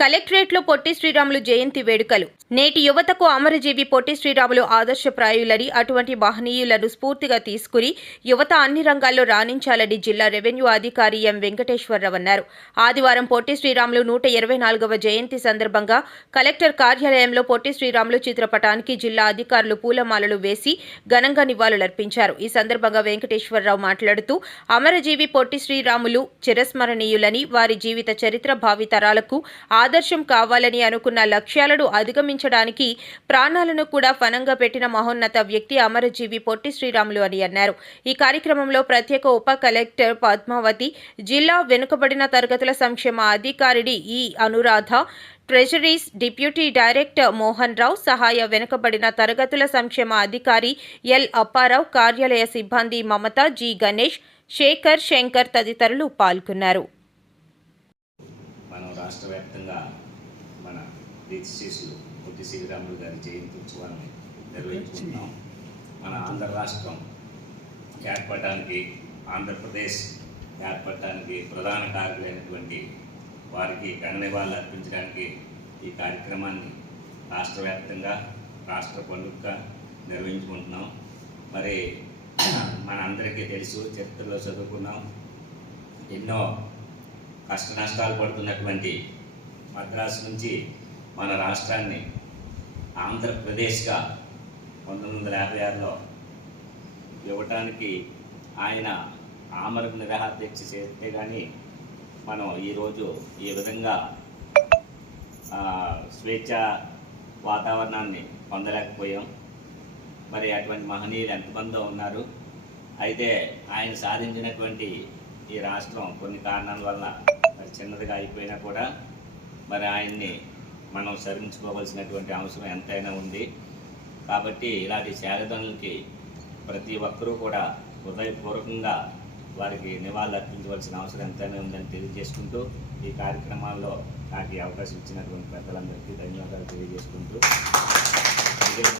కలెక్టరేట్లో పొట్టి శ్రీరాములు జయంతి వేడుకలు. నేటి యువతకు అమరజీవి పొట్టి శ్రీరాములు ఆదర్శప్రాయులని అటువంటి మహనీయులను స్ఫూర్తిగా తీసుకుని యువత అన్ని రంగాల్లో రాణించాలని జిల్లా రెవెన్యూ అధికారి ఎం వెంకటేశ్వరరావు అన్నారు. ఆదివారం పొట్టి శ్రీరాములు నూట ఇరవై నాలుగవ జయంతి సందర్భంగా కలెక్టర్ కార్యాలయంలో పొట్టి శ్రీరాములు చిత్రపటానికి జిల్లా అధికారులు పూలమాలలు వేసి ఘనంగా నివాళులర్పించారు. ఈ సందర్భంగా వెంకటేశ్వరరావు మాట్లాడుతూ అమరజీవి పొట్టి శ్రీరాములు చిరస్మరణీయులని వారి జీవిత చరిత్ర భావితరాలకు ఆదర్శం కావాలని అనుకున్న లక్ష్యాలను అధిగమించడానికి ప్రాణాలను కూడా ఫనంగా పెట్టిన మహోన్నత వ్యక్తి అమరజీవి పొట్టి శ్రీరాములు అని అన్నారు. ఈ కార్యక్రమంలో ప్రత్యేక ఉప కలెక్టర్ పద్మావతి జిల్లా వెనుకబడిన తరగతుల సంక్షేమ అధికారిడి ఈ Anuradha treasuries deputy director Mohan Rao సహాయ వెనుకబడిన తరగతుల సంక్షేమ అధికారి ఎల్ అప్పారావు కార్యాలయ సిబ్బంది మమత జి గణేష్ శేఖర్ శంకర్ తదితరులు పాల్గొన్నారు. మనం రాష్ట్ర వ్యాప్తంగా మన పొట్టి శ్రీరాములు గారి జయంతి ఉత్సవాన్ని నిర్వహించుకుంటున్నాం. మన ఆంధ్ర రాష్ట్రం ఏర్పడడానికి ఆంధ్రప్రదేశ్ ఏర్పడటానికి ప్రధాన కారకులైనటువంటి వారికి ఘన నివాళులు అర్పించడానికి ఈ కార్యక్రమాన్ని రాష్ట్ర వ్యాప్తంగా రాష్ట్ర పండుగగా నిర్వహించుకుంటున్నాం. మరి మన అందరికీ తెలుసు చరిత్రలో చదువుకున్నాం. ఎన్నో కష్ట నష్టాలు పడుతున్నటువంటి మద్రాసు నుంచి మన రాష్ట్రాన్ని ఆంధ్రప్రదేశ్గా పంతొమ్మిది వందల యాభై ఆరులో ఇవ్వటానికి ఆయన ఆమరకు నిరాహారదీక్ష చేస్తే కానీ మనం ఈరోజు ఈ విధంగా స్వేచ్ఛ వాతావరణాన్ని పొందలేకపోయాం. మరి అటువంటి మహనీయులు ఎంతమందో ఉన్నారు. అయితే ఆయన సాధించినటువంటి ఈ రాష్ట్రం కొన్ని కారణాల వల్ల మరి చిన్నదిగా అయిపోయినా కూడా మరి ఆయన్ని మనం సరించుకోవాల్సినటువంటి అవసరం ఎంతైనా ఉంది. కాబట్టి ఇలాంటి శారదనులకి ప్రతి ఒక్కరూ కూడా హృదయపూర్వకంగా వారికి నివాళులు అర్పించవలసిన అవసరం ఎంతైనా ఉందని తెలియజేసుకుంటూ ఈ కార్యక్రమాల్లో నాకు ఈ అవకాశం ఇచ్చినటువంటి పెద్దలందరికీ ధన్యవాదాలు తెలియజేసుకుంటూ.